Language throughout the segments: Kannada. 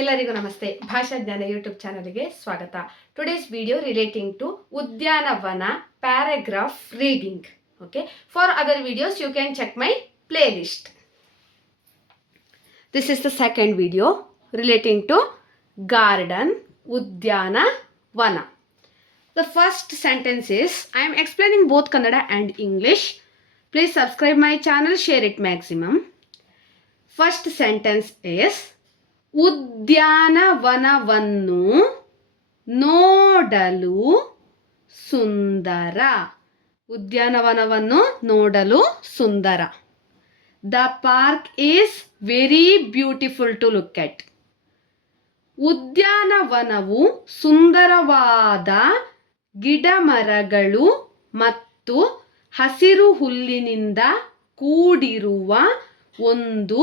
ಎಲ್ಲರಿಗೂ ನಮಸ್ತೆ. ಭಾಷಾ ಜ್ಞಾನ ಯೂಟ್ಯೂಬ್ ಚಾನಲ್ಗೆ ಸ್ವಾಗತ. ಟುಡೇಸ್ ವಿಡಿಯೋ ರಿಲೇಟಿಂಗ್ ಟು ಉದ್ಯಾನವನ paragraph reading. Okay. For other videos you can check my playlist. This is the second video relating to garden, Udyanavana. The first sentence is, I am explaining both Kannada and English. Please subscribe my channel, share it maximum. First sentence is, ಉದ್ಯಾನವನವನ್ನು ನೋಡಲು ಸುಂದರ. ಉದ್ಯಾನವನವನ್ನು ನೋಡಲು ಸುಂದರ. The park is very beautiful to look at. ಉದ್ಯಾನವನವು ಸುಂದರವಾದ ಗಿಡಮರಗಳು ಮತ್ತು ಹಸಿರು ಹುಲ್ಲಿನಿಂದ ಕೂಡಿರುವ ಒಂದು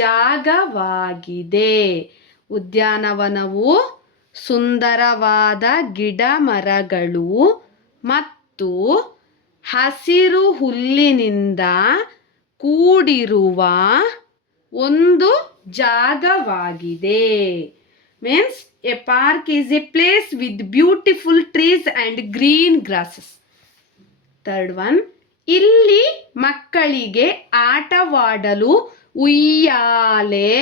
ಜಾಗವಾಗಿದೆ. ಉದ್ಯಾನವನವು ಸುಂದರವಾದ ಗಿಡಮರಗಳು ಮತ್ತು ಹಸಿರು ಹುಲ್ಲಿನಿಂದ ಕೂಡಿರುವ ಒಂದು ಜಾಗವಾಗಿದೆ. Means a park is a place with beautiful trees and green grasses. Third one, ಇಲ್ಲಿ ಮಕ್ಕಳಿಗೆ ಆಟವಾಡಲು ಉಯ್ಯಾಲೆ,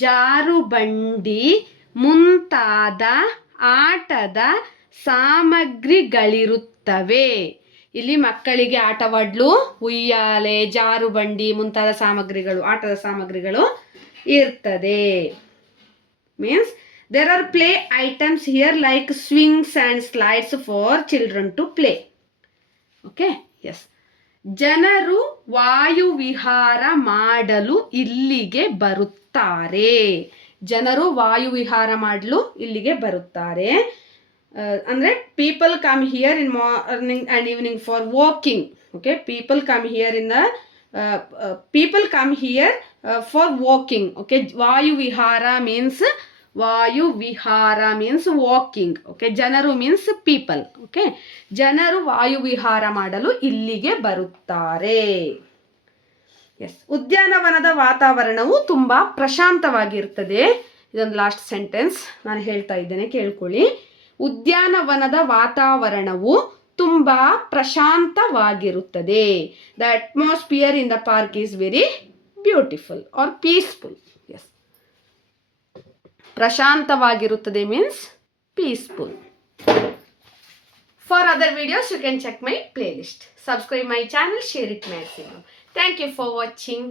ಜಾರುಬಂಡಿ ಮುಂತಾದ ಆಟದ ಸಾಮಗ್ರಿಗಳಿರುತ್ತವೆ. ಇಲ್ಲಿ ಮಕ್ಕಳಿಗೆ ಆಟವಾಡಲು ಉಯ್ಯಾಲೆ, ಜಾರುಬಂಡಿ ಮುಂತಾದ ಆಟದ ಸಾಮಗ್ರಿಗಳು ಇರ್ತದೆ. Means there are play items here like swings and slides for children to play. Okay, yes. ಜನರು ವಾಯುವಿಹಾರ ಮಾಡಲು ಇಲ್ಲಿಗೆ ಬರುತ್ತಾರೆ. ಜನರು ವಾಯುವಿಹಾರ ಮಾಡಲು ಇಲ್ಲಿಗೆ ಬರುತ್ತಾರೆ. ಅಂದರೆ people come here in morning and evening for walking. Okay, people come here for walking. Okay, ವಾಯುವಿಹಾರ ಮೀನ್ಸ್ ವಾಕಿಂಗ್. ಓಕೆ, ಜನರು ಮೀನ್ಸ್ ಪೀಪಲ್. ಓಕೆ, ಜನರು ವಾಯುವಿಹಾರ ಮಾಡಲು ಇಲ್ಲಿಗೆ ಬರುತ್ತಾರೆ. ಎಸ್, ಉದ್ಯಾನವನದ ವಾತಾವರಣವು ತುಂಬ ಪ್ರಶಾಂತವಾಗಿರ್ತದೆ. ಇದೊಂದು ಲಾಸ್ಟ್ ಸೆಂಟೆನ್ಸ್ ನಾನು ಹೇಳ್ತಾ ಇದ್ದೇನೆ, ಕೇಳ್ಕೊಳ್ಳಿ. ಉದ್ಯಾನವನದ ವಾತಾವರಣವು ತುಂಬ ಪ್ರಶಾಂತವಾಗಿರುತ್ತದೆ. The atmosphere in the park is very beautiful are peaceful. Yes, ಪ್ರಶಾಂತವಾಗಿರುತ್ತದೆ means peaceful. For other videos you can check my playlist. Subscribe my channel, share it maximum. Thank you for watching.